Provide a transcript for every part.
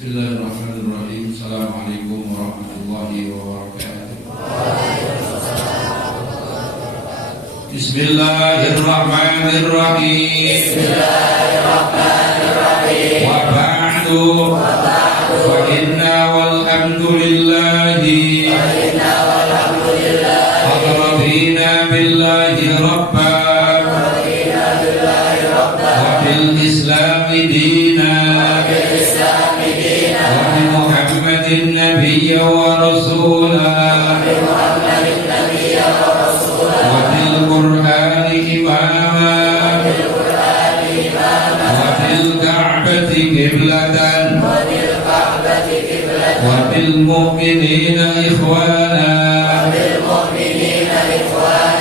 Bismillahirrahmanirrahim. Assalamualaikum warahmatullahi wabarakatuh. Bismillahirrahmanirrahim. Wa ba'du. Wa inna walhamdulillahi Radina billahi rabba wa bil islami dina محمد النبي ورسولا وبالقرآن إماما وبالكعبة قبلة وبالمؤمنين إخوانا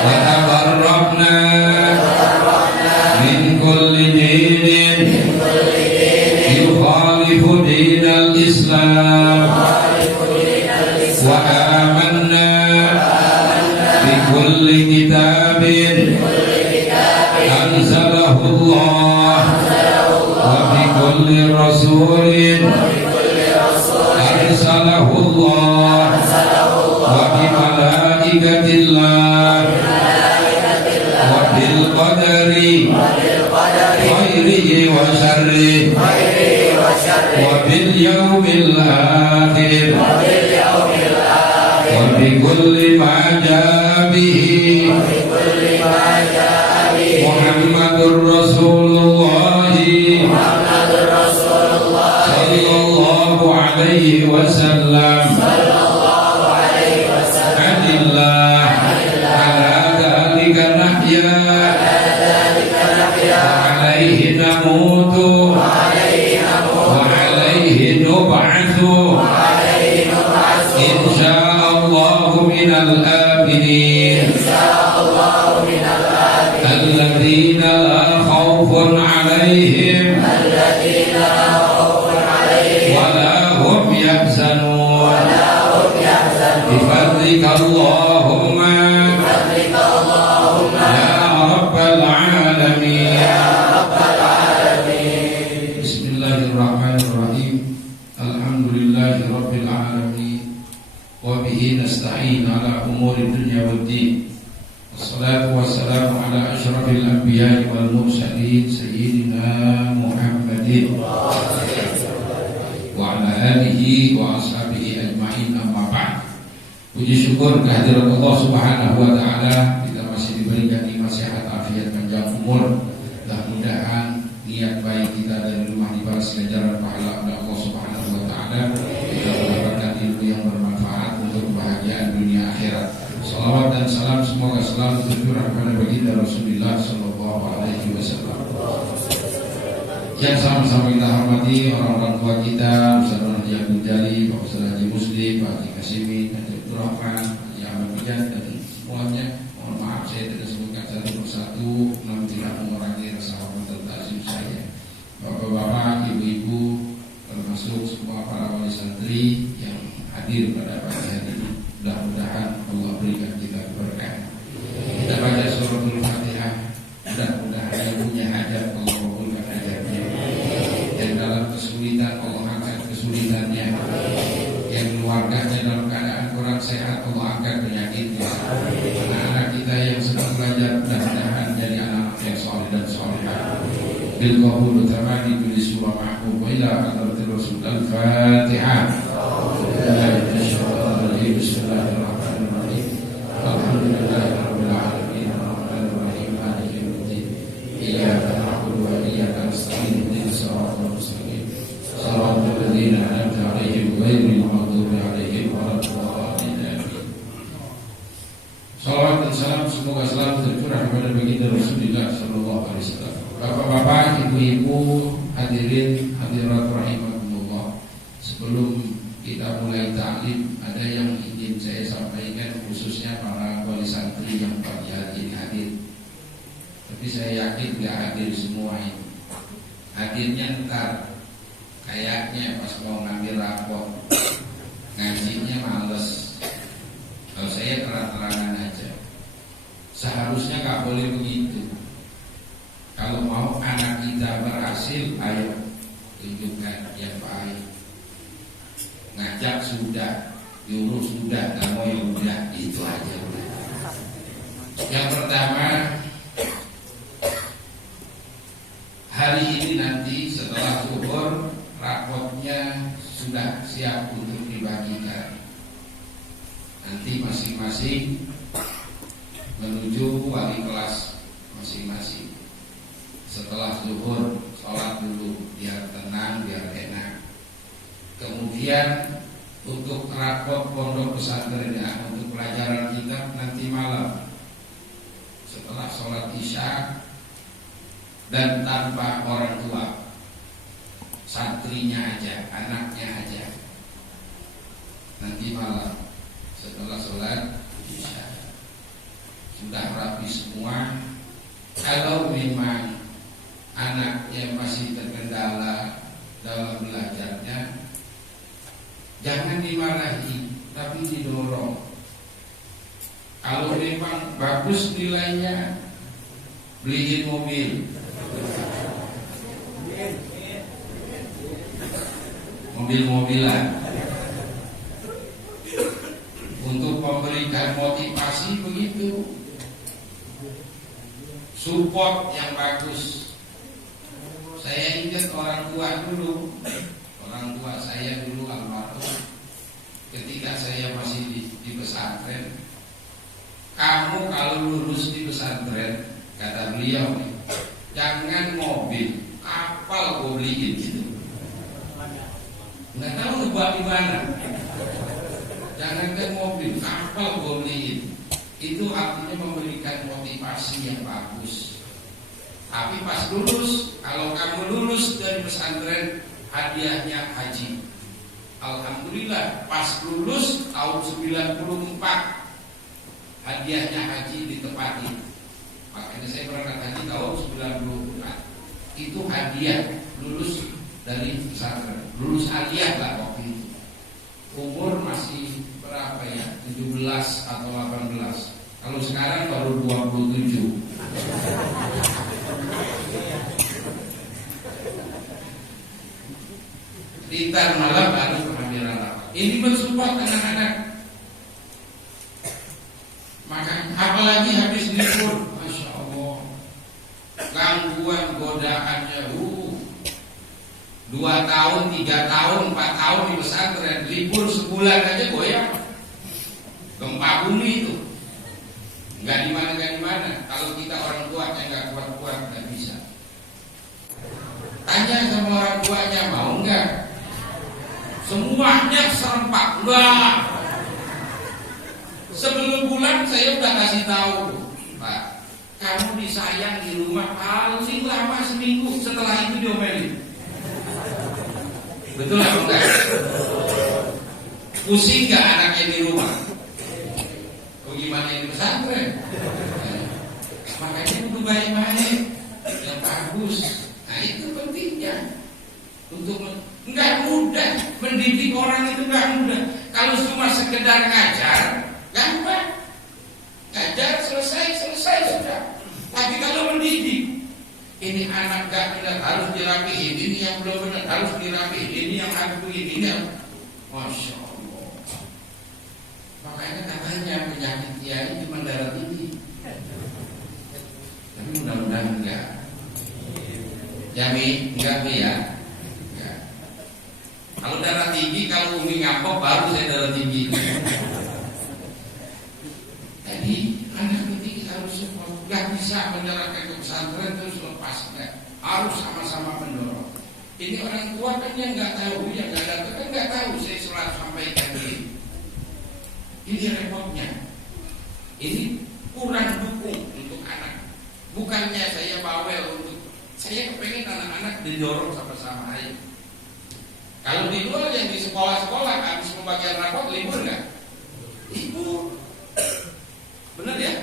وتقربنا من كل دين يخالف دين الإسلام وآمنا بكل كتاب أنزله الله وبكل رسول أرسله الله وبملائكة الله وبالقدر خيره وشره وباليوم الآخر وبكل ما جاء به محمد رسول الله صلى الله عليه وسلم عن الله على ذلك نحيا وعليه نموت وعليه نبعث إن شاء الله من الآمنين الذين لا خوف عليهم ولا هم يحزنون بفضلك اللهم يا رب العالمين. Bismillahirrahmanirrahim. Alhamdulillahi rabbil alamin. Wa bihi nasta'in ala umuri dunya waddin. Wassalatu wassalamu ala asyrafil anbiya'i wal mursalin sayyidina Muhammadin wa ala alihi wa ashabihi ajma'in, amma ba'd. Puji syukur kehadirat Allah Subhanahu wa taala, kita masih diberikan nikmat sehat afiat panjang umur. Mudah-mudahan niat baik kita dari rumah dibalas ganjaran pahala oleh Allah Subhanahu wa taala. Kita mendapatkan ilmu yang bermanfaat untuk kebahagiaan dunia akhirat. Salawat dan salam semoga selalu tercurah kepada baginda Rasulullah sallallahu alaihi wasallam. Yang sama-sama kita hormati orang-orang tua kita, Ustaz Haji Abdul Jali, Pak Ustaz Haji Muslim, Pak Haji Kasimi, Haji Abdul Rahman, Haji Ahmad Bijan, dan semuanya. Mohon maaf saya tidak sebutkan satu persatu, namun tidak mengurangi rasa hormat dan ta'zim saya. Bapak-bapak, ibu-ibu, termasuk semua para wali santri yang hadir pada pagi hari ini, mudah-mudahan Allah berikan kita keberkahan. Kita baca suratul Fatihah, mudah-mudahan yang punya hajat Allah kabulkan hajatnya. Yang dalam kesulitan Allah angkat kesulitannya. Yang keluarganya dalam keadaan kurang sehat Allah angkat penyakitnya. Anak-anak kita yang sedang belajar mudah-mudahan jadi anak yang soleh dan solehah. Bil qabul tamani bil surah mahbub wa ila hadratir rasul al-Fatihah. Bismillahirrahmanirrahim. Alhamdulillahirabbil alamin arrahmanir rahim maliki yaumiddin. Iyyaka na'budu wa iyyaka nasta'in ihdinas siratal mustaqim. Shiratal ladzina an'amta 'alaihim ghairil maghdubi 'alaihim waladdallin. Salawat dan salam semoga selalu tercurah kepada baginda Rasulullah sallallahu alaihi wasallam. Bapak-bapak, ibu-ibu, hadirin hadirat rahimakumullah. Sebelum kita mulai ta'lim, ada yang ingin saya sampaikan khususnya para wali santri yang pagi hari ini hadir. Tapi saya yakin gak hadir semua ini. Hadirnya ntar, kayaknya pas mau ngambil rapor, ngajinya males. Kalau saya terang-terangan aja, seharusnya gak boleh begitu. Kalau mau anak kita berhasil, ayo tunjukkan yang baik. ngajak sudah, nyuruh sudah, nggak mau ya udah, itu aja udah. Yang pertama, hari ini nanti setelah zuhur rapotnya sudah siap untuk dibagikan. Nanti masing-masing menuju wali kelas masing-masing. Setelah zuhur sholat dulu biar tenang, biar enak. Kemudian untuk rapot pondok pesantrennya, untuk pelajaran kitab nanti malam setelah sholat isya dan tanpa orang tua, santrinya aja, anaknya aja. Nanti malam setelah sholat isya sudah rapi semua. Kalau memang anaknya masih terkendala dalam belajarnya, jangan dimarahi, tapi didorong. Kalau memang bagus nilainya, beliin mobil, mobil-mobilan, untuk memberikan motivasi begitu. Support yang bagus. Saya ingat orang tua dulu, orang tua saya dulu almarhum, ketika saya masih di pesantren. Kamu kalau lulus di pesantren, kata beliau, jangan mobil, kapal gue beliin gitu. Nggak tahu buat di mana. Jangankan mobil, kapal gue beliin. Itu artinya memberikan motivasi yang bagus. Tapi pas lulus, kalau kamu lulus dari pesantren, hadiahnya haji. Alhamdulillah, pas lulus tahun 94, hadiahnya haji ditepati. Makanya saya berangkat haji tahun 94. Itu hadiah lulus dari pesantren, lulus aliyah lah waktu itu. Umur masih berapa ya? 17 atau 18. Kalau sekarang baru 27. Ntar malam baru kehamilan apa? Ini mensupport anak-anak. Maka apalagi habis libur, masya Allah, gangguan godaannya, 2 tahun, 3 tahun, 4 tahun di pesantren, libur sebulan aja goyang. Gempa bumi itu, nggak di mana. Kalau kita orang tuanya nggak kuat-kuat, nggak bisa. Tanya sama orang tuanya, mau nggak? Semuanya serempak, enggak. Sebelum pulang saya udah kasih tahu, Pak, kamu disayang di rumah paling lama seminggu, setelah itu diomelin. Betul apa enggak? Pusing nggak anaknya di rumah? Oh, gimana di pesantren? Makanya itu baik-baik, yang bagus. Nah itu pentingnya. Untuk nggak mudah mendidik orang itu, nggak mudah. Kalau cuma sekedar ngajar, gampang. Ngajar selesai sudah. Tapi kalau mendidik, ini anak gak benar harus dirapihin, ini yang belum benar harus dirapihin, ini yang harus begini, ini yang, masya Allah. Makanya katanya penyakit kiai cuma darah tinggi. Tapi mudah-mudahan enggak. Jami enggak ya. Enggak. Kalau darah tinggi, kalau Umi ngambek baru saya darah tinggi. Jadi anak ini harus nggak bisa menyerahkan ke pesantren terus lepas, enggak. Harus sama-sama mendorong. Ini orang tua kan yang nggak tahu, yang nggak datang kan nggak tahu. Saya selalu sampaikan ini. Ini repotnya. Ini kurang dukung untuk anak. Bukannya saya bawel untuk, saya kepengen anak-anak didorong sama-sama aja. Kalau di luar yang di sekolah-sekolah habis pembagian rapot libur nggak? Libur. Benar ya?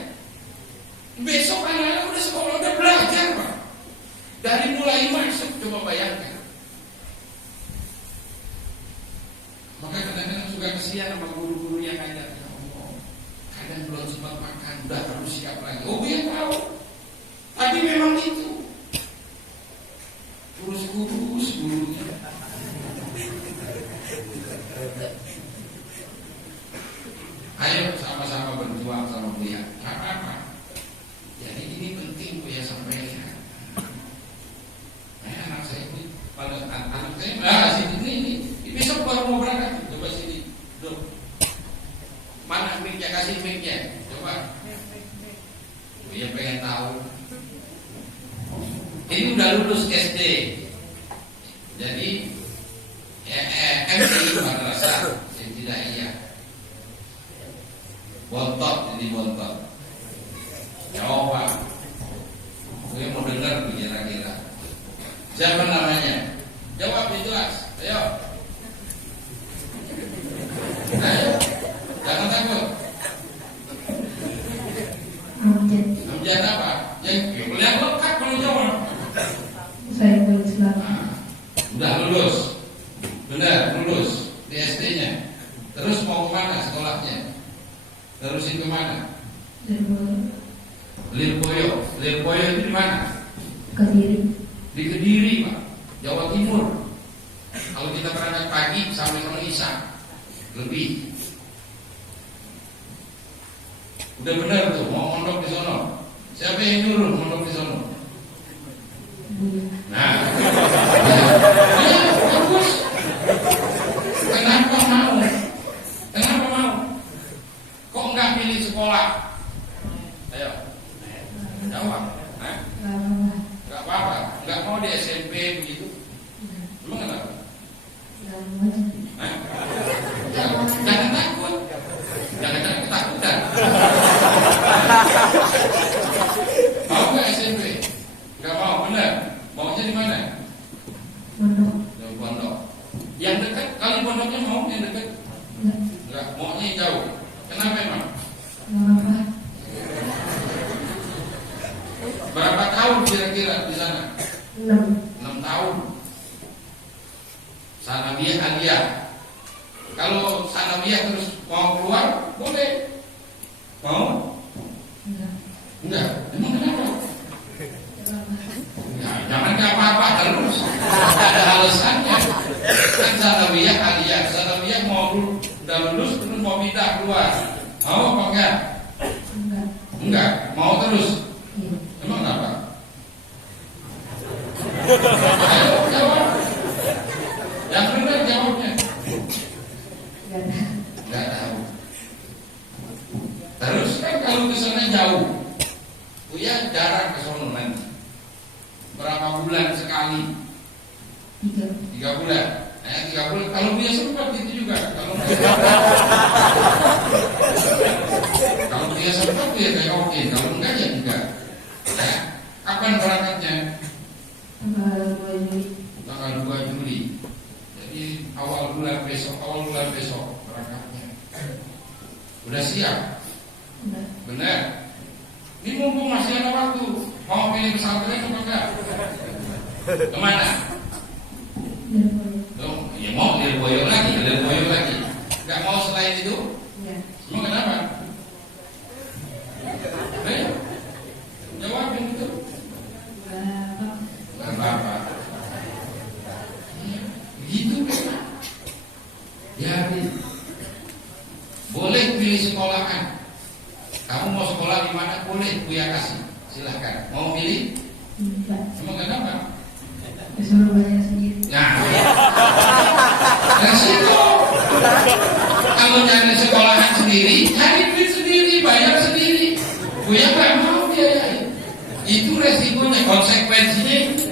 Besok anak-anak udah sekolah, udah belajar Pak. Dari mulai masuk, coba bayangkan. Maka kadang-kadang suka kesian sama guru-guru yang ngajar. Ya Allah, kadang belum sempat makan, udah harus siap lagi. Oh dia tahu. Tapi memang itu. Kurus-kurus gurunya. pada anak saya, sini besok baru mau berangkat, coba sini, duduk. Mana mic-nya, kasih mic-nya, coba. Dia pengen tahu. Ini udah lulus SD, jadi MTI madrasah, tidak iya. Bontot, jadi bontot. Jawab. Gue mau dengar kira-kira. Siapa namanya? Jawab jelas. Ayo. Ayo. Jangan takut. Amjad apa? Yang lengkap kalau jawab. Saya lulus udah lulus. Benar, lulus di SD-nya. Terus mau kemana sekolahnya? Terusin kemana? Lirboyo. Lirboyo itu di mana? Kediri. Di Kediri, Pak. Jawa Timur. Kalau kita berangkat pagi sampai kalau Isya lebih. Udah benar tuh, mau mondok di sono. Siapa yang nyuruh mondok di sono? Nah, ya, bagus. Kenapa mau? Kenapa mau? Kok nggak pilih sekolah? Ayo, jawab. Nggak apa-apa. Nggak mau di SMP begitu? Emang kenapa? Jangan takut. Jangan ketakutan. Mau nggak SMP? Nggak mau, benar. Maunya di mana? Di pondok. Yang dekat, kali pondoknya mau yang dekat? Enggak, maunya yang jauh. Kenapa emang? Berapa tahun kira-kira di sana? 6 tahun. Sanawiyah aliyah. Kalau sanawiyah terus mau keluar, boleh. Mau? Enggak. Emang kenapa? Ya, jangan apa-apa terus. Ada alasannya. Kan sanawiyah aliyah. Sanawiyah mau udah lulus terus mau pindah keluar. Mau apa enggak? Enggak. Mau terus. Emang kenapa? Ayo jawab. Yang benar jawabnya. Enggak tahu. Terus kan kalau ke sana jauh, Buya jarang ke sono nanti. Berapa bulan sekali? 3 bulan. 3 bulan. Kalau Buya sempat itu juga. Kalau Buya sempat Buya kayak oke. Kalau enggak ya enggak. Ya. Kapan berangkatnya? Tanggal 2 Juli. Jadi awal bulan besok berangkatnya. Udah siap? Benar. Ini mumpung masih ada waktu. Mau pilih pesantren apa enggak? Kemana? Ya mau Lirboyo lagi. Enggak mau selain itu? Mau kenapa? Ayo. Jawab yang itu. Apa? Begitu kan? Ya, boleh pilih sekolahan. Kamu mau sekolah di mana? Boleh, Buya kasih. Silahkan. Mau pilih? Emang kenapa? Disuruh bayar sendiri. Nah, resiko. Kalau nyari sekolahan sendiri, cari duit sendiri, bayar sendiri. Buya nggak mau biayain. Itu resikonya, konsekuensinya.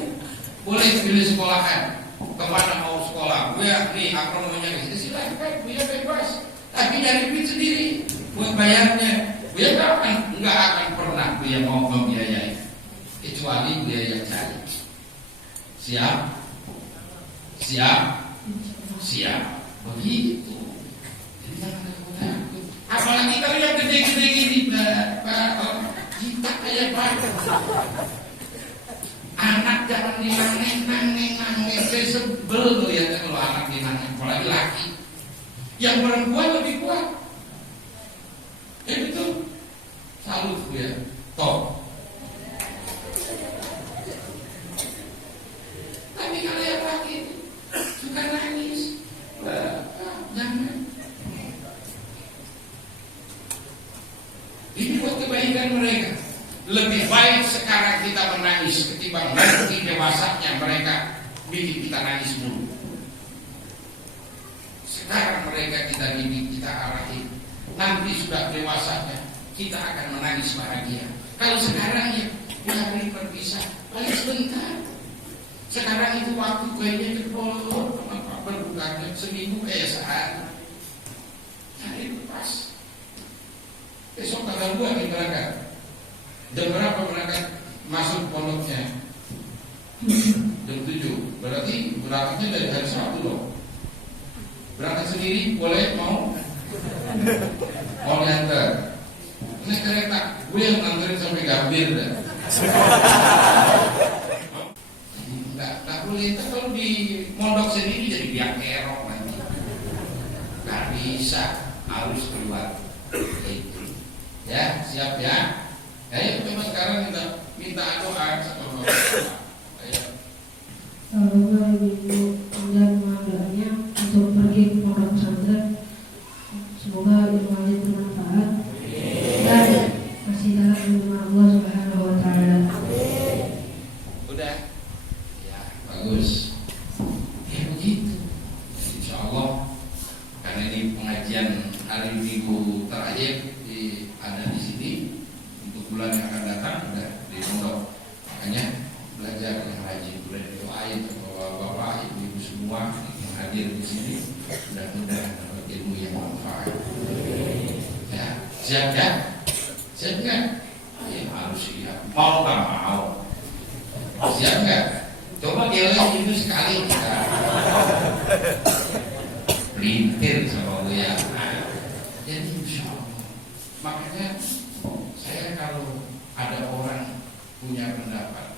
Boleh pilih sekolahan. Kemana mau sekolah? Buya nih, aku mau nyari. Silahkan, Buya bebas. Tapi nyari duit sendiri buat bayarnya. Buya nggak akan pernah Buya mau membiayai, kecuali Buya yang cari. Siap? Begitu. Jadi jangan takut. Apalagi kalau yang gede-gede gini, kita kayak anak jangan nangis. Saya sebel tuh ya kalau anak dinangis, apalagi laki. Yang perempuan lebih kuat. Betul. Salut ya. Top. Tapi kalau yang laki suka nangis, jangan. Ini buat kebaikan mereka. Lebih baik sekarang kita menangis ketimbang nanti dewasanya mereka bikin kita nangis mulu. Sekarang mereka kita didik, kita arahin. Nanti sudah dewasanya kita akan menangis bahagia. Kalau sekarang ya hari berpisah paling sebentar. Sekarang itu waktu kayaknya cepet, bukannya seminggu kayak sehari. Hari lepas. Besok tanggal 2 kita berangkat. Jam berapa berangkat? Masuk pondoknya jam 7. Berarti berangkatnya dari hari Sabtu loh. Berangkat sendiri boleh, mau diantar. Ini kereta gue yang nganterin sampai Gambir dah. Nggak boleh. Itu kalau di mondok sendiri jadi biang kerok nanti. Nggak bisa, harus keluar. Itu. Ya, siap ya. Ayo memang sekarang minta doa sama Bapak. Ayo. Bapak Ibu dan doanya untuk pergi ke pondok pesantren. Semoga ilmunya bermanfaat dan masih dalam lindungan Allah Subhanahu wa Ta'ala. Udah? Ya, bagus. Ya begitu. Insya Allah, karena ini pengajian hari Minggu terakhir ada di sini untuk bulan yang akan datang, udah di pondok. Makanya belajar yang rajin, boleh doain kepada bapak, ibu-ibu semua yang hadir di sini, mudah-mudahan dapat ilmu yang manfaat. Ya, siap ya? Siap nggak? Ya harus siap. Mau nggak mau? Siap nggak? Coba geleng itu sekali kita pelintir sama dia. Jadi insya Allah. Makanya saya kalau ada orang punya pendapat,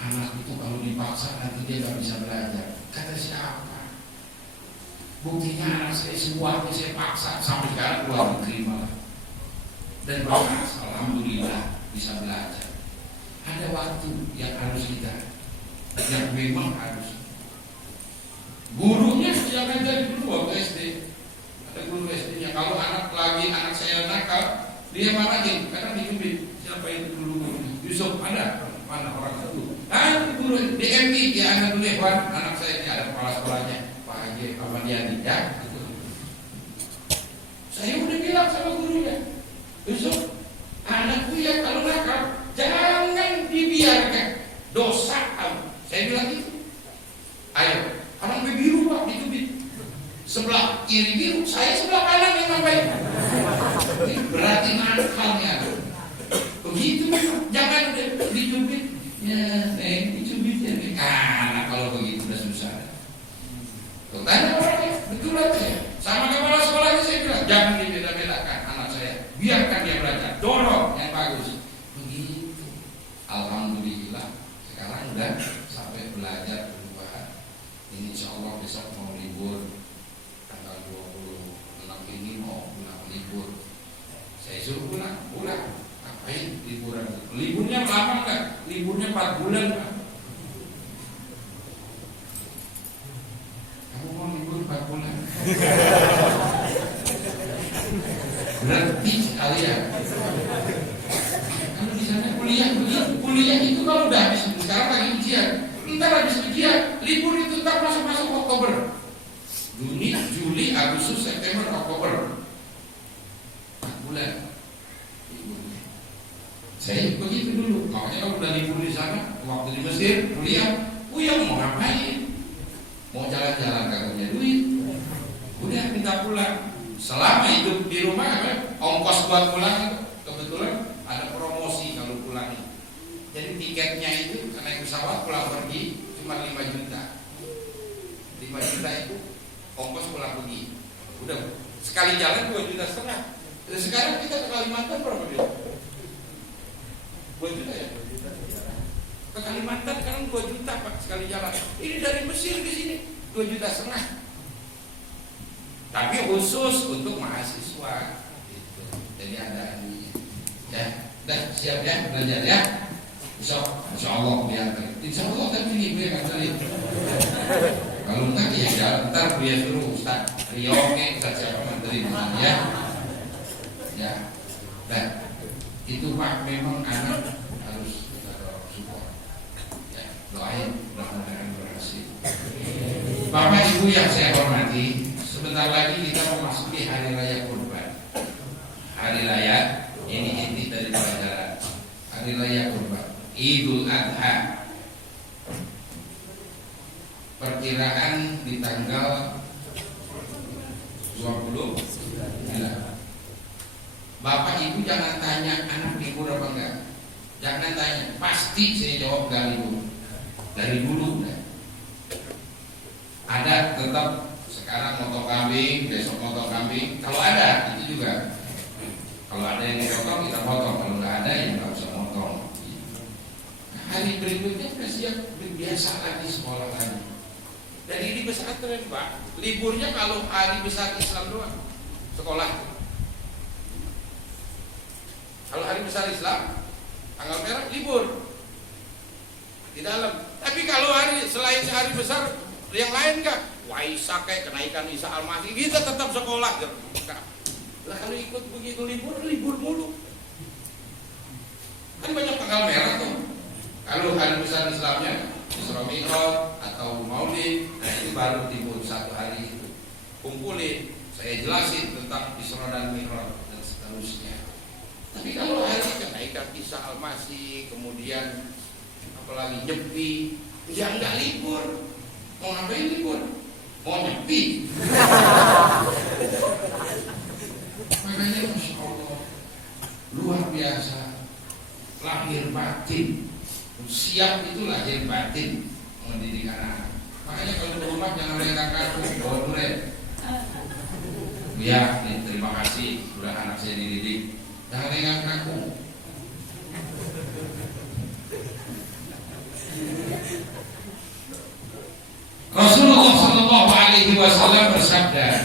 anak itu kalau dipaksa nanti dia nggak bisa belajar. Kata siapa? Buktinya anak saya semuanya saya paksa sampai sekarang keluar negeri malah. Dan berhasil, alhamdulillah bisa belajar. Ada waktu yang harus kita, yang memang harus. Gurunya yang ngajar dulu waktu SD. Ada guru SD-nya, kalau anak saya nakal, dia marahin karena dicubit. Siapa itu dulu? Yusuf, ada mana orang itu? Guru DMI, ya anak dulu ya, anak saya ini ada kepala sekolahnya, Pak Haji Ahmadiyani, ya. Saya udah bilang sama gurunya, Yusuf, anakku ya kalau nakal, jangan dibiarkan, dosa kamu. Saya bilang itu. Ayo, orang biru Pak dicubit. Sebelah kiri biru, saya sebelah kanan yang ngapain? Berarti nakalnya. Begitu, jangan dicubit. Ya, dicubit ya. Nah, kalau begitu udah susah. Tanya orangnya, betul aja. Sama kepala sekolahnya saya bilang, jangan dibeda-bedakan anak saya. Biarkan dia belajar, dorong yang bagus. Begitu. Alhamdulillah, sekarang udah sampai belajar berubah. Ini insya Allah besok mau libur. 26 ini mau pulang libur. Saya suruh pulang. Ngapain liburan? Liburnya lama kan? Liburnya 4 bulan kan? Kamu mau libur 4 bulan? Berarti sekalian. Kalau di sana kuliah itu kalau udah habis, sekarang lagi ujian. Ntar habis ujian, libur itu tak masuk Oktober. Juni, Agustus, September, Oktober 4 bulan liburnya. Saya begitu dulu. Makanya kalau udah libur di sana, waktu di Mesir, kuliah, mau ngapain? Mau jalan-jalan, gak punya duit. Udah minta pulang. Selama hidup di rumah, ongkos buat pulang, kebetulan ada promosi kalau pulang. Jadi tiketnya itu, naik pesawat pulang pergi, cuma 5 juta. 5 juta itu ongkos pulang pergi. Udah sekali jalan 2,5 juta. Dan sekarang kita ke Kalimantan berapa dia? 2 juta ya? Ke Kalimantan sekarang 2 juta Pak sekali jalan. Ini dari Mesir di sini 2,5 juta. Tapi khusus untuk mahasiswa. Gitu. Jadi ada ini. Ya, dah siap ya belajar ya. Insya Allah biar. Insya Allah kan ini gue nganterin. Kalau enggak ya jalan, ntar dia suruh Ustaz Rio, Ustaz siapa nganterin ya. Ya, dan itu Pak memang anak harus kita support. Ya, doain mudah-mudahan Bapak Ibu yang saya hormati, sebentar lagi kita memasuki Hari Raya Kurban. Hari Raya, ini inti dari pelajaran. Hari Raya Kurban, Idul Adha. Perkiraan di tanggal 29. Bapak Ibu jangan tanya anak libur apa enggak. Jangan tanya, pasti saya jawab enggak libur. Dari dulu enggak. Ada tetap sekarang motong kambing, besok motong kambing. Kalau ada itu juga. Kalau ada yang dipotong kita potong, kalau nggak ada ya nggak usah motong. Hari berikutnya sudah siap biasa lagi sekolah lagi. Dan ini pesantren Pak, liburnya kalau hari besar Islam doang sekolah. Kalau hari besar Islam, tanggal merah libur di dalam. Tapi kalau hari selain hari besar yang lain enggak, Waisak kayak kenaikan Isa Al-Masih, kita tetap sekolah. Lah kalau ikut begitu libur mulu. Kan banyak tanggal merah tuh. Kalau hari besar Islamnya Isra Mi'raj atau Maulid, nah itu baru timbul satu hari itu. Kumpulin, saya jelasin tentang Isra dan Mi'raj dan seterusnya. Tapi kalau hari kenaikan Isa Al-Masih, kemudian apalagi Nyepi, ya enggak libur. Mau ngapain libur? Mau nyepi. Makanya Masya Allah, luar biasa, lahir batin. Siap itu lahir batin mendidik anak. Makanya kalau di rumah jangan lengkap kaku, bawa duren. Ya, terima kasih sudah anak saya dididik. Jangan lengkap kaku. Rasulullah Shallallahu Alaihi Wasallam bersabda,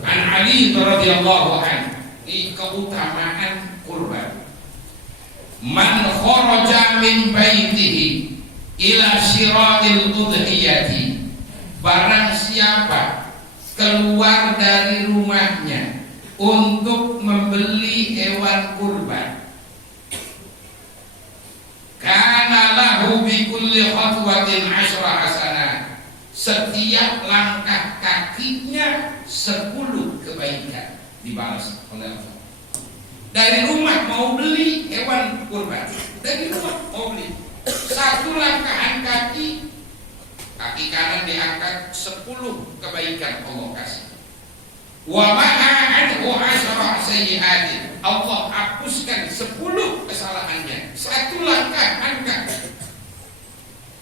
An Ali radhiyallahu anhu, ini keutamaan kurban. Man kharaja min baitihi ila syiratil udhiyati, barang siapa keluar dari rumahnya untuk membeli hewan kurban, kana lahu bi kulli khatwatin 10 hasanah, setiap langkah kakinya 10 kebaikan dibalas oleh Allah. Dari rumah mau beli hewan kurban, dari rumah mau beli, satu langkahan kaki kanan diangkat 10 kebaikan Allah kasih. Wa ma'a anhu 10 sayyi'atin, Allah hapuskan 10 kesalahannya. Satu langkah angkat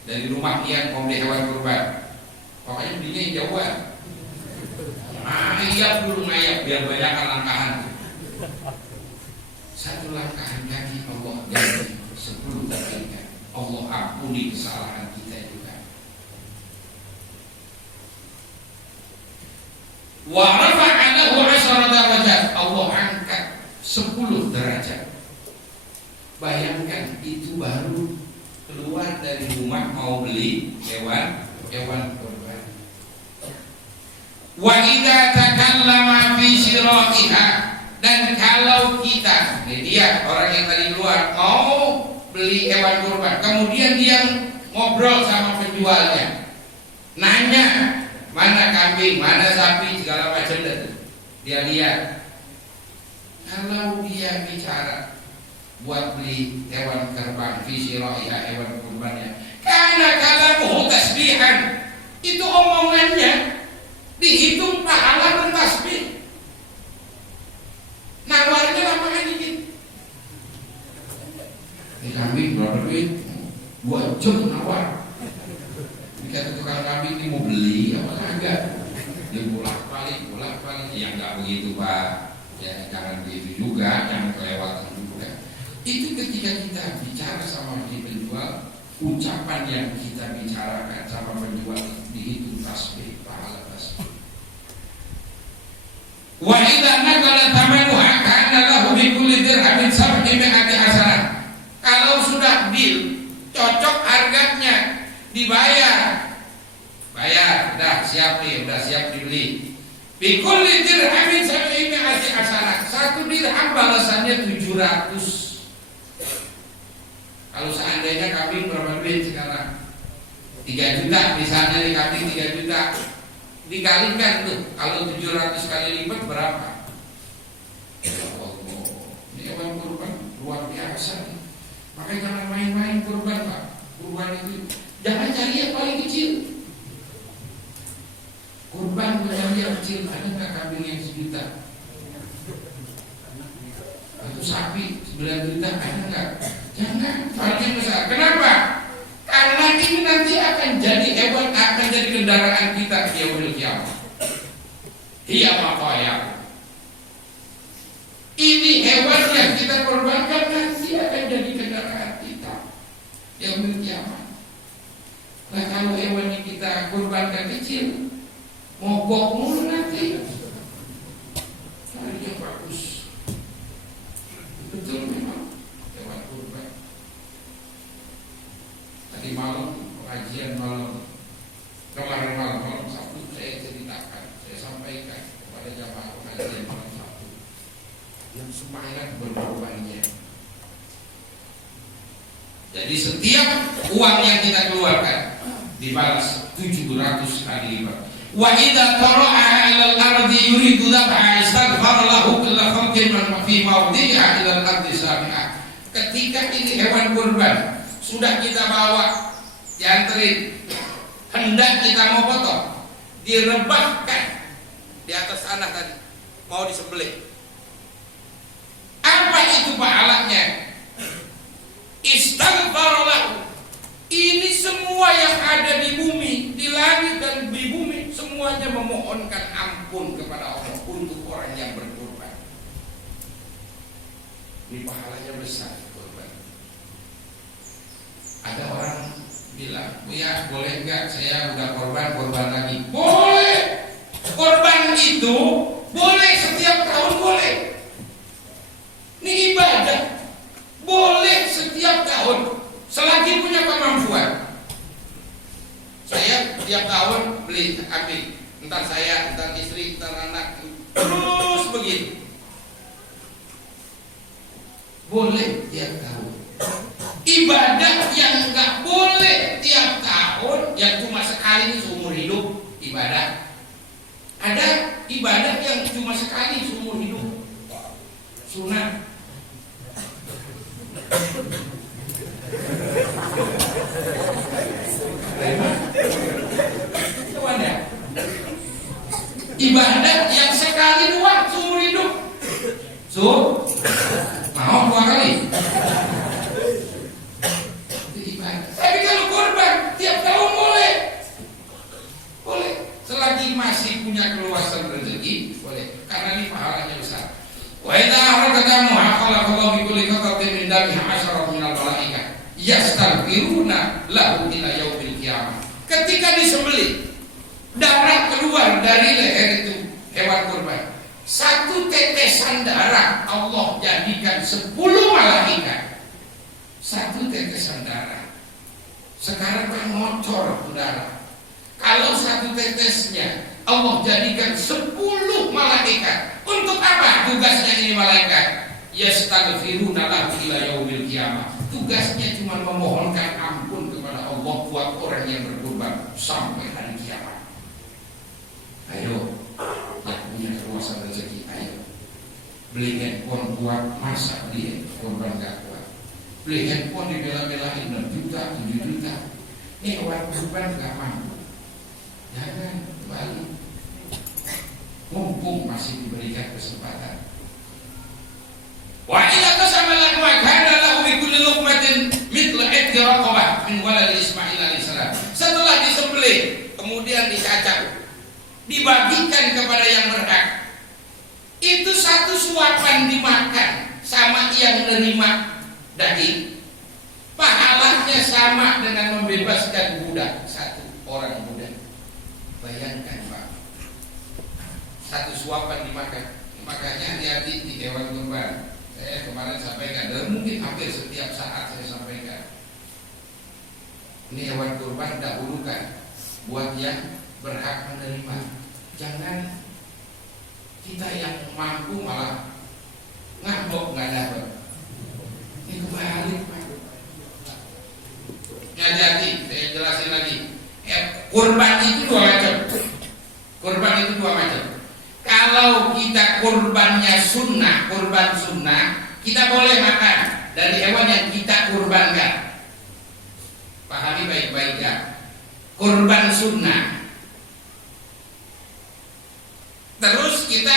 dari rumah dia mau beli hewan kurban, pokoknya belinya yang jauhan. Ngayap dulu ngayap biar banyak langkahan. Satu langkahan kaki Allah ganti 10 kebaikan. Allah ampuni kesalahan kita juga. Wa rafa'a lahu 10 darajat, Allah angkat 10 derajat. Bayangkan itu baru keluar dari rumah mau beli hewan kurban. Wa idza takallama fi syira'iha, dan kalau kita, ini dia orang yang tadi luar mau beli hewan kurban, kemudian dia ngobrol sama penjualnya, nanya mana kambing, mana sapi, segala macam itu, dia lihat. Kalau dia bicara buat beli hewan kurban, fisiraiha, hewan kurbannya, karena kalamu tasbihan, itu omongannya dihitung pahala dan tasbih. Nawarnya lapangan dikit. Ini kambing berapa duit? 2 jam nawar. Dikata tukang kambing ini mau beli apa enggak? Dia bolak-balik. Ya enggak begitu Pak. Ya jangan begitu juga, jangan kelewatan juga. Itu ketika kita bicara sama si penjual, ucapan yang kita bicarakan sama penjual dihitung tasbih, pahala tasbih. Wa idza naqala thamanuha kana lahu bi kulli dirhamin 700 hasanah. Kalau sudah deal, cocok harganya, dibayar. Bayar, udah siap nih, udah siap dibeli. Bi kulli dirhamin 700 hasanah. 1 dirham balasannya 700. Kalau seandainya kambing berapa duit sekarang? 3 3 juta misalnya di kambing 3 juta, dikalikan tuh kalau 700 kali lipat berapa? Ya Allah, ini hewan kurban luar biasa nih. Makanya jangan main-main kurban Pak. Kurban itu jangan cari yang paling kecil. Kurban jangan yang kecil. Ada nggak kambing yang 1 juta? Atau sapi 9 juta ada nggak? Jangan, paling besar. Kenapa? Karena ini nanti akan jadi hewan, akan jadi kendaraan kita di yaumil qiyamah. Iya makanya ini hewan yang kita korbankan nanti akan jadi kendaraan kita yaumil qiyamah. Nah kalau hewan yang kita korbankan kecil, mogok mulu nanti. Cari yang bagus. Betul memang hewan kurban. Tadi malam pengajian malam, kemarin malam Sabtu saya ceritakan, saya sampaikan kepada jamaah pengajian malam Sabtu yang semangat berkorbannya. Jadi setiap uang yang kita keluarkan dibalas 700 kali lipat. Wa idza qara'a 'alal ardi yuridu dhabha istaghfara lahu kullu khalqin man fi mawdi'a ila al-ardi sami'a. Ketika ini hewan kurban sudah kita bawa, dianterin, hendak kita mau potong, direbahkan di atas tanah tadi, mau disembelih. Apa itu pahalanya? Istaghfarallahu. Ini semua yang ada di bumi, di langit dan di bumi, semuanya memohonkan ampun kepada Allah untuk orang yang berkorban. Ini pahalanya besar korban. Ada orang bilang, ya boleh enggak saya udah korban lagi? Boleh. Korban itu boleh setiap tahun boleh. Ini ibadah. Boleh setiap tahun selagi punya kemampuan. Saya tiap tahun beli kambing, entar saya, entar istri, entar anak, terus begitu. Boleh tiap tahun. Ibadah yang enggak boleh tiap tahun, yang cuma sekali seumur hidup ibadah. Ada ibadah yang cuma sekali seumur hidup, sunat. Ibadah yang sekali doang seumur hidup. Mau 2 kali. Itu ibadah. Tapi kalau korban tiap tahun boleh. Boleh. Selagi masih punya keluasan rezeki, boleh. Karena ini pahalanya besar. Wa idza aradtamu khalaqallahu bi kulli qatatin min damiha 'asharat minal malaikah yastaghfiruna lahu ila yaumil qiyamah. Ketika disembelih, darah keluar dari leher itu hewan kurban. 1 tetesan darah Allah jadikan 10 malaikat. 1 tetesan darah. Sekarang kan ngocor darah. Kalau 1 tetesnya Allah jadikan 10 malaikat. Untuk apa tugasnya ini malaikat? Yastaghfiruna lahu ila yaumil qiyamah. Tugasnya cuma memohonkan ampun kepada Allah buat orang yang berkorban sampai hari kiamat. Ayo, yang punya keluasan rezeki, ayo beli handphone buat masa beli korban gak kuat. Beli handphone dibela-belain 6 juta, 7 juta. Ini orang korban gak mampu. Jangan balik. Mumpung masih diberikan kesempatan. Wa ila qasama lahu wa kana lahu bi kulli luqmatin mithlu iddi raqabah min walad Ismail alaihissalam. Setelah disembelih, kemudian dicacah, dibagikan kepada yang berhak. Itu 1 suapan dimakan sama yang menerima daging. Pahalanya sama dengan membebaskan budak, 1 orang budak. Bayangkan Pak, 1 suapan dimakan. Makanya hati-hati di hewan kurban. Saya kemarin sampaikan, dan mungkin hampir setiap saat saya sampaikan, ini hewan kurban dahulukan buat yang berhak menerima. Jangan kita yang mampu malah ngambok nggak dapat. Ini kebalik Pak. Hati-hati, saya jelasin lagi. kurban itu dua macam. Kurban itu dua macam. Kalau kita kurbannya sunnah, kurban sunnah, kita boleh makan dari hewan yang kita kurbankan. Pahami baik-baik ya. Kurban sunnah. Terus kita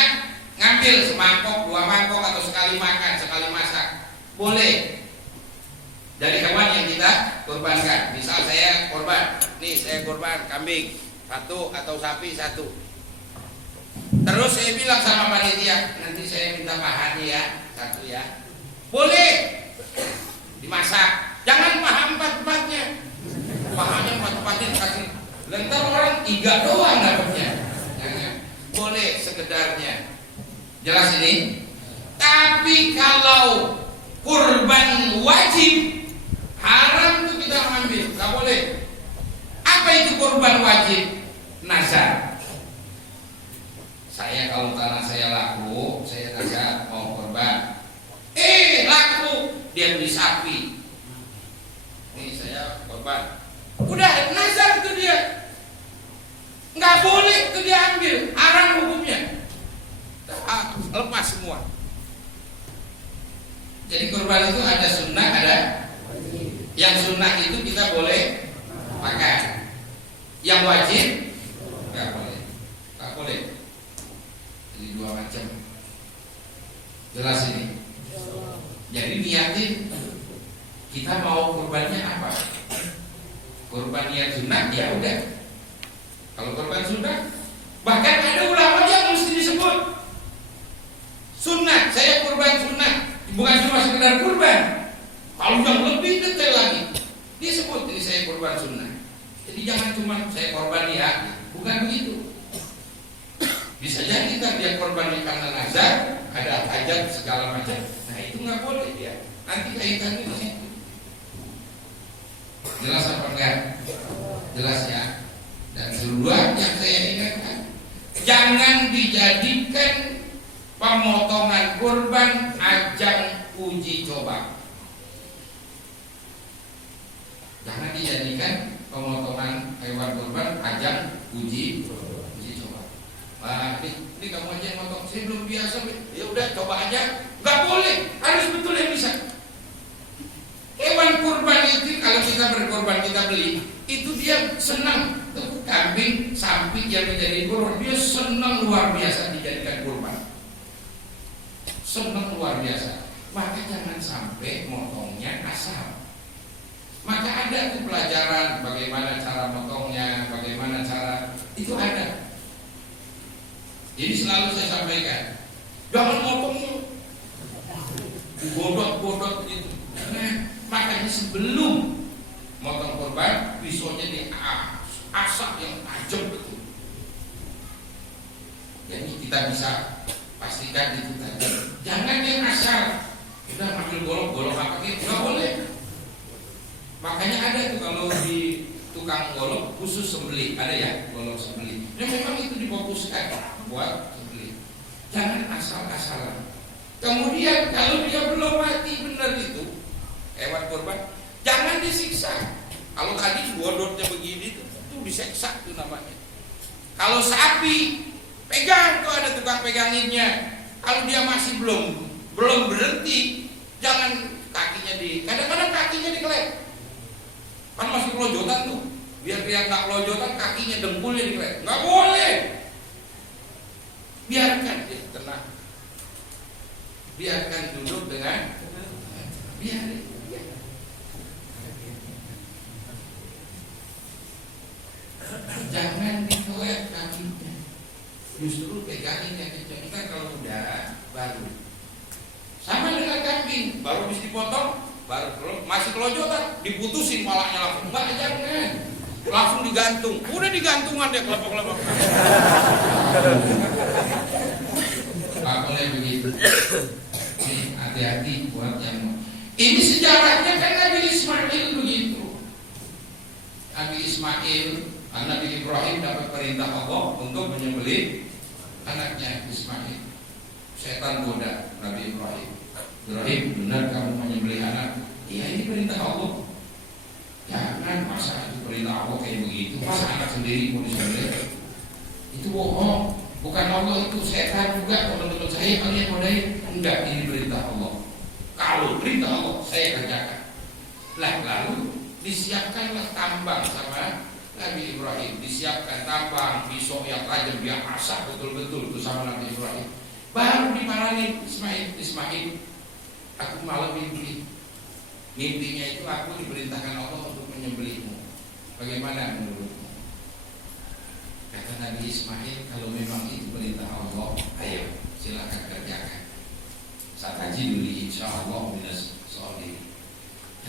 ngambil semangkok, dua mangkok atau sekali makan, sekali masak, boleh dari hewan yang kita kurbankan. Misal saya kurban, nih saya kurban kambing satu atau sapi satu. Terus saya bilang sama panitia, nanti saya minta paha nih ya, satu ya. Boleh dimasak, jangan paha empat-empatnya. Pahanya empat-empatnya dikasih. Lentar orang 3 doang dapatnya. Jangan. Boleh sekedarnya. Jelas ini? Tapi kalau kurban wajib, haram tuh kita ambil, nggak boleh. Apa itu kurban wajib? Nazar. Saya kalau tanah saya laku, saya nazar mau kurban. Laku, dia beli sapi. Nih saya korban. Udah nazar itu dia. Nggak boleh itu dia ambil, haram hukumnya. Lepas semua. Jadi kurban itu ada sunnah, ada yang sunnah itu kita boleh makan. Yang wajib nggak boleh. Nggak boleh. Jadi dua macam. Jelas ini. Jadi niatin kita mau kurbannya apa? Kurban niat sunnah ya udah. Kalau kurban sunnah, bahkan ada ulama yang mesti disebut sunnah. Saya kurban sunnah, bukan cuma sekedar kurban. Kalau yang lebih detail lagi, dia sebut ini saya kurban sunnah. Jadi jangan cuma saya korban ya, bukan begitu. Bisa jadi kita dia korbannya karena nazar, ada hajat segala macam. Nah itu nggak boleh ya. Nanti kaitannya di situ. Jelas apa enggak? Jelas ya. Dan kedua yang saya ingatkan, jangan dijadikan pemotongan kurban ajang uji coba. Jangan dijadikan pemotongan hewan kurban ajang uji coba. Wah, ini kamu aja yang motong, saya belum biasa. Ya udah coba aja. Nggak boleh, harus betul yang bisa. Hewan kurban itu kalau kita berkorban kita beli, itu dia senang. Tuh kambing, sapi yang menjadi kurban, dia senang luar biasa dijadikan kurban. Senang luar biasa. Maka jangan sampai motongnya asal. Maka ada tuh pelajaran bagaimana cara motongnya, bagaimana cara itu ada. Jadi selalu saya sampaikan, jangan motongnya bodot-bodot gitu. Nah, makanya sebelum motong kurban, pisaunya diasak yang tajam betul. Jadi kita bisa pastikan itu tadi. Jangan yang asal udah ambil golok-golok apa gitu, nggak boleh. Makanya ada tuh kalau di tukang golok khusus sembelih, ada ya golok sembelih. Yang memang itu difokuskan buat sembelih. Jangan asal-asalan. Kemudian kalau dia belum mati benar itu hewan kurban, jangan disiksa. Kalau tadi bodotnya begini tuh disiksa tuh namanya. Kalau sapi pegang tuh ada tukang peganginnya. Kalau dia masih belum berhenti, jangan kakinya kadang-kadang kakinya dikelek. Kan masih kelojotan tuh. Biar dia nggak kelojotan, kakinya dengkulnya dikelek. Nggak boleh. Biarkan dia tenang. Biarkan duduk dengan biarin. Jangan dikeluarkan kakinya, justru pegangin yang kencang. Kita kalau udah baru sama dengan kambing, baru bisa dipotong, baru masih kelojotan, diputusin palanya langsung. Enggak, jangan, langsung digantung. Udah digantungan deh kelompok-kelompok. Nggak boleh begitu. Nih, hati-hati buat yang ini sejarahnya kan Nabi Ismail begitu. Nabi Ismail, Nabi Ibrahim dapat perintah Allah untuk menyembelih anaknya Ismail. Setan goda Nabi Ibrahim. Ibrahim, benar kamu menyembelih anak? Iya, ini perintah Allah. Jangan, masa itu perintah Allah kayak begitu, masa anak sendiri mau disembelih? Itu bohong. Bukan Allah, itu setan juga. Kalau menurut saya kalian mulai enggak, ini perintah Allah. Kalau perintah Allah saya kerjakan. Lah lalu disiapkanlah tambang sama Nabi Ibrahim, disiapkan tambang, pisau yang tajam, dia masak betul-betul itu sama Nabi Ibrahim. Baru diparanin Ismail. Aku malam mimpi. Mimpinya itu aku diperintahkan Allah untuk menyembelihmu. Bagaimana menurutmu? Kata Nabi Ismail, kalau memang itu perintah Allah, ayo silakan kerjakan. Satajiduni insyaallah minas sholihin.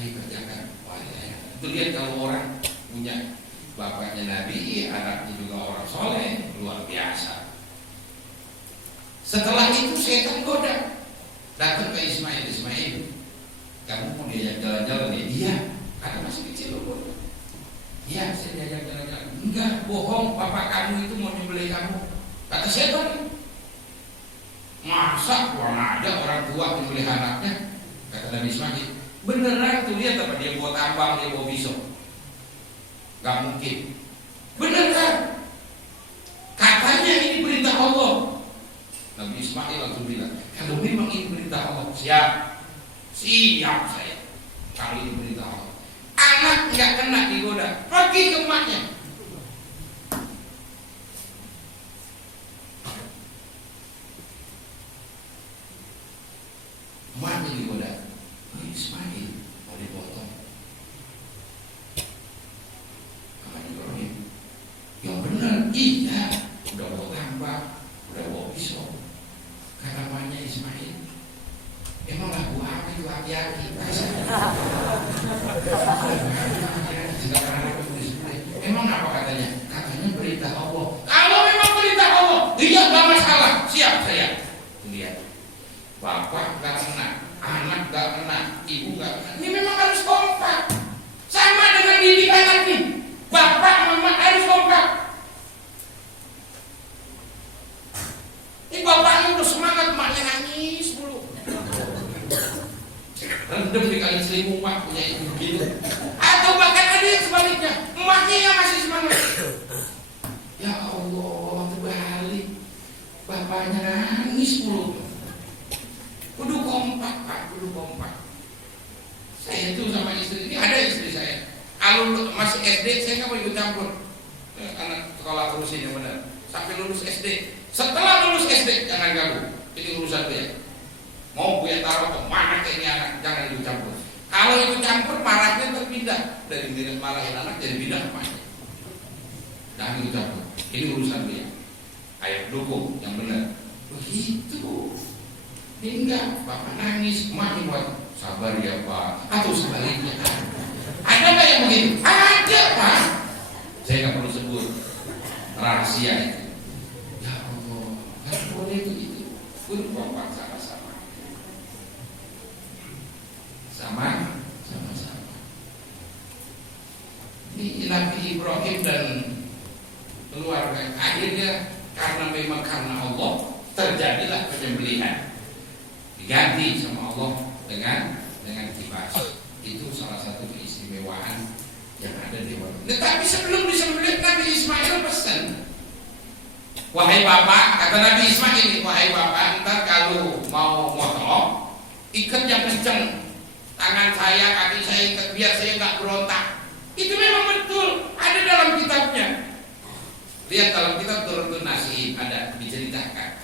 Ayo kerjakan. Wah, ya. Itu lihat kalau orang punya bapaknya Nabi, anaknya juga orang soleh, luar biasa. Setelah itu setan goda, datang ke Ismail, kamu mau diajak jalan-jalan ya? Iya, karena masih kecil loh. Iya, saya diajak jalan-jalan. Enggak, bohong, bapak kamu itu mau nyembelih kamu. Kata setan. Masa orang ada orang tua nyembelih anaknya? Kata Nabi Ismail. Beneran tuh, lihat apa dia bawa tambang, dia bawa pisau. Gak mungkin. Bener kan? Katanya ini perintah Allah. Nabi Ismail langsung bilang, kalau memang ini perintah Allah, siap saya. Kalau ini perintah Allah, anak nggak kena digoda, pergi ke emaknya. Emaknya digoda. Ismail mau dipotong. Yang benar, iya, udah bawa tambang, udah bawa pisau. Kata namanya Ismail, emang lagu apa itu hati-hati? Emang apa katanya? Katanya perintah Allah. Kalau memang perintah Allah, iya gak masalah, siap saya. Lihat, bapak gak kena, anak gak kena, ibu gak kena. Ini memang harus kompak. Sama dengan didikan tadi. Bapak, mama harus kompak. Ini bapaknya udah semangat, emaknya nangis mulu. Rendem dikali selimut, mak punya ibu gitu. Atau bahkan ada yang sebaliknya, emaknya yang masih semangat. Ya Allah, terbalik. Bapaknya nangis mulu. Kudu kompak, Pak, kudu kompak. Saya itu sama istri ini, ada istri saya. Kalau masih SD, saya nggak mau ikut campur. Anak sekolah terusin yang benar. Sampai lulus SD. Setelah lulus SD, jangan gabung. Ini urusan dia. Mau gue taruh kemana ke ini anak, jangan ikut campur. Kalau ikut campur, marahnya terpindah. Dari marahin anak, jadi pindah kemana. Jangan ikut campur. Ini urusan dia. Ayo dukung yang benar. Begitu. Ini enggak, bapak nangis, emak buat sabar ya Pak. Atau sebaliknya. Ada nggak yang begitu? Ada Pak. Saya nggak perlu sebut rahasia itu. Ya Allah, nggak boleh begitu. Berkompak sama-sama. Sama-sama. Ini Nabi Ibrahim dan keluarga akhirnya karena Allah terjadilah penyembelihan. Diganti sama Allah dengan kibas. Itu salah satu keistimewaan yang ada di waktu. Tetapi sebelum disembelih Nabi Ismail pesan, wahai bapak, kata Nabi Ismail, wahai bapak, ntar kalau mau motong, ikat yang kenceng, tangan saya, kaki saya ikat biar saya nggak berontak. Itu memang betul, ada dalam kitabnya. Lihat dalam kitab Durratun Nasihin ada diceritakan.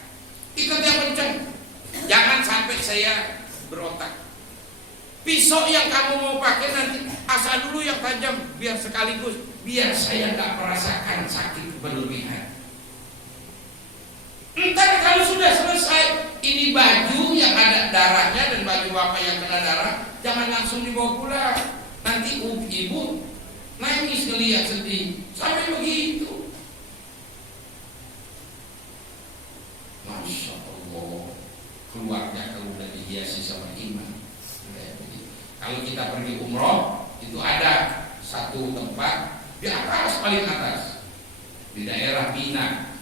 Ikat yang kenceng, jangan sampai saya berontak. Pisau yang kamu mau pakai nanti asal dulu yang tajam, biar sekaligus, biar saya nggak merasakan sakit berlebihan. Entar kalau sudah selesai, ini baju yang ada darahnya dan baju bapak yang kena darah, jangan langsung dibawa pulang. Nanti ibu nangis ngelihat sedih, sampai begitu. Masya Allah, keluarga kalau udah dihiasi sama iman. Kalau kita pergi umroh, itu ada satu tempat di atas, paling atas, di daerah Mina.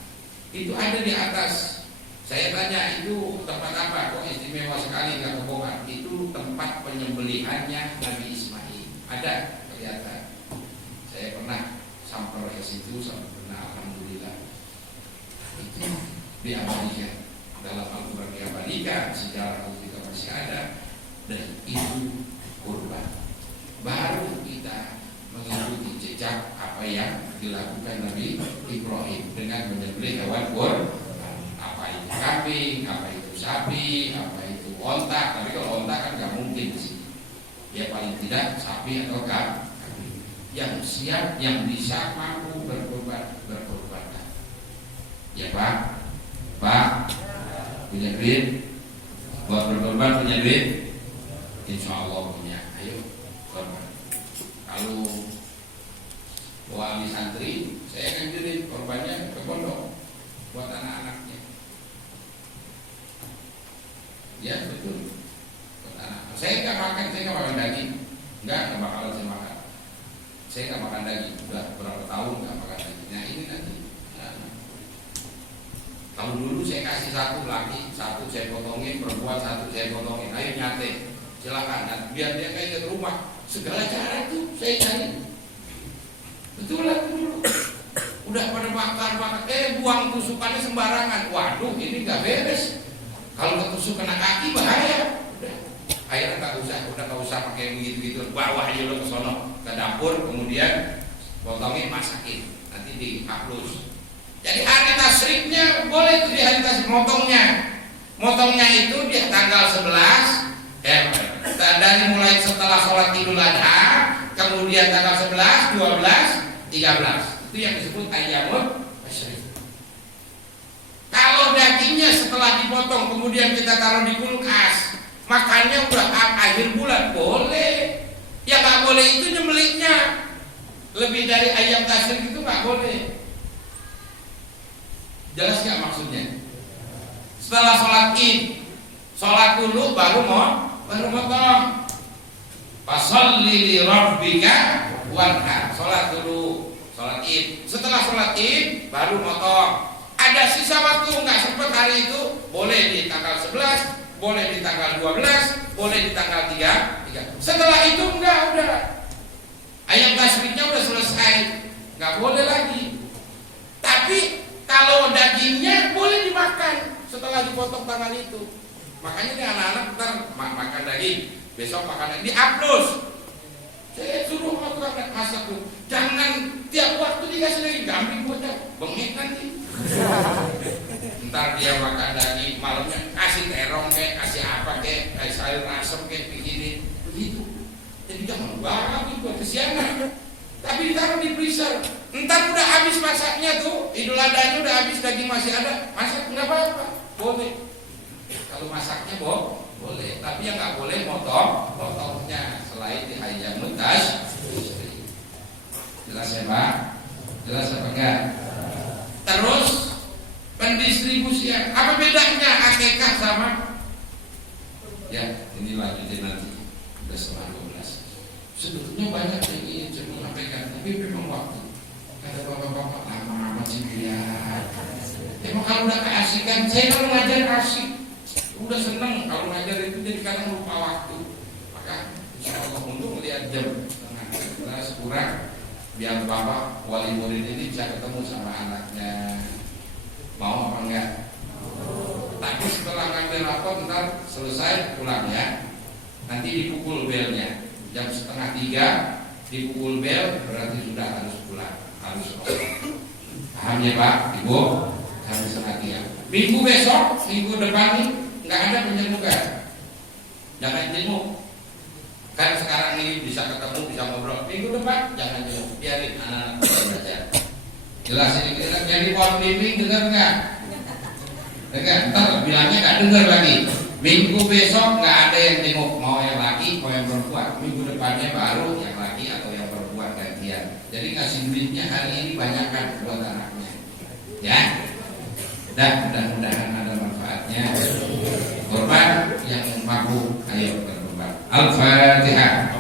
Itu ada di atas. Saya tanya, itu tempat apa? Kok istimewa sekali, nggak kebohongan? Itu tempat penyembelihannya Nabi Ismail. Ada kelihatan. sampai ke situ sampai benar, alhamdulillah itu diabadikan dalam Al-Quran, diabadikan sejarah kita masih ada, dan itu kurban. Baru kita mengikuti jejak apa yang dilakukan Nabi Ibrahim dengan menyembelih hewan kurban. Apa itu kambing, apa itu sapi, apa itu onta. Tapi kalau onta kan nggak mungkin di sini. Ya paling tidak sapi atau kambing yang siap, yang bisa mampu berkorban. Ya Pak, punya duit buat berkorban, punya duit, insya Allah punya. Ayo korban. Kalau wali santri, saya akan kirim korbannya ke pondok buat anak-anaknya. Ya betul. Buat anak. Saya nggak makan daging, nggak bakalan saya makan. Saya nggak makan daging, udah berapa tahun nggak makan daging. Nah ini nanti. Tahun dulu saya kasih satu laki, satu saya potongin, perempuan satu saya potongin. Ayo nyate, silakan. Nah, biar dia kayak ke rumah. Segala cara itu saya cari. Betul lah dulu. Udah pada makan, buang tusukannya sembarangan. Waduh, ini nggak beres. Kalau ketusuk kena kaki bahaya. Udah, akhirnya nggak usah pakai begitu. Bawa aja lo ke sono, ke dapur, kemudian potongin, masakin, nanti dihapus. Jadi hari tasriknya boleh itu di hari tasrik, motongnya itu di tanggal 11 dari mulai setelah sholat Idul Adha, kemudian tanggal 11, 12, 13 itu yang disebut ayyamut tasyrik. Kalau dagingnya setelah dipotong kemudian kita taruh di kulkas, makannya udah akhir bulan, boleh. Ya nggak boleh itu nyembelihnya lebih dari ayam tasyrik, itu nggak boleh. Jelas nggak maksudnya? Setelah sholat Id, sholat dulu baru motong. Fasholli li rabbika wanhar. Sholat dulu, sholat Id. Setelah sholat Id baru motong. Ada sisa waktu nggak sempat hari itu, boleh di tanggal 11, boleh di tanggal 12, boleh di tanggal 3. Setelah itu enggak, udah ayam tasriknya udah selesai, nggak boleh lagi. Tapi kalau dagingnya boleh dimakan setelah dipotong tangan itu. Makanya nih anak-anak ntar makan daging, besok makan daging, dihapus. Saya suruh makan masak tuh, jangan tiap waktu dikasih daging, gampang buatnya, bengek nanti. Ntar dia makan daging, malamnya kasih terong kayak, kasih apa kayak, kasih sayur asem kayak begini, begitu. Jadi jangan banget buat kesiangan. Tapi ditaruh di freezer. Entar udah habis masaknya tuh, Idul Adhanya udah habis, daging masih ada, masak nggak apa-apa, boleh. Kalau masaknya boleh, tapi yang nggak boleh potongnya selain di ayyamut tasyrik. Jelas ya Pak? Jelas apa enggak? Terus pendistribusian, apa bedanya akikah sama? Ya, ini lanjutin nanti. Udah setengah 12. Sebetulnya banyak yang ingin saya sampaikan, tapi memang waktu. Ada bapak-bapak lama amat sih lihat. Emang kalau udah keasikan, saya kalau ngajar asik, udah seneng. Kalau ngajar itu jadi kadang lupa waktu. Maka insya Allah untuk melihat jam setengah 11 kurang, biar bapak wali murid ini bisa ketemu sama anaknya. Mau apa enggak? Tapi setelah ngambil rapor ntar selesai pulang ya. Nanti dipukul belnya. Jam setengah 3 dipukul bel, berarti sudah harus pulang, harus pulang. Paham ya Pak, Ibu? Harus setengah 3. Minggu besok, minggu depan nih nggak ada penjemukan. Jangan jenguk. Kan sekarang ini bisa ketemu, bisa ngobrol. Minggu depan jangan jenguk, biarin anak-anak belajar. Jelas ini kita jadi pohon bimbing, dengar nggak? Dengar, ntar bilangnya nggak dengar lagi. Minggu besok nggak ada yang jenguk, mau yang laki, mau yang perempuan. Minggu depannya baru yang laki atau yang perempuan gantian. Jadi ngasih duitnya hari ini banyakkan buat anaknya. Ya, dan mudah-mudahan ada manfaatnya. Korban yang mampu, ayo berkorban. Al-Fatihah.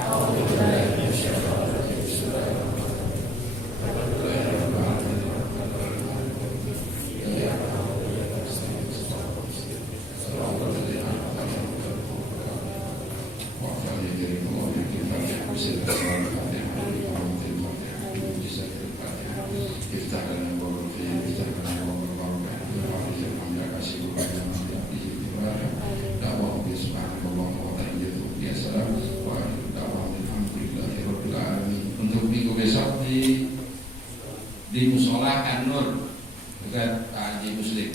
besok di Musola An-Nur dekat Haji Muslim.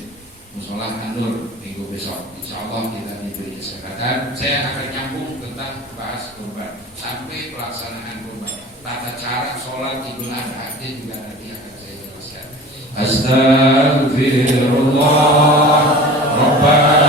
Musola An-Nur minggu besok. Insya Allah kita diberi kesempatan. Saya akan nyambung tentang bahas kurban sampai pelaksanaan kurban. Tata cara sholat Idul Adha juga nanti akan saya jelaskan. Astaghfirullah Rabbana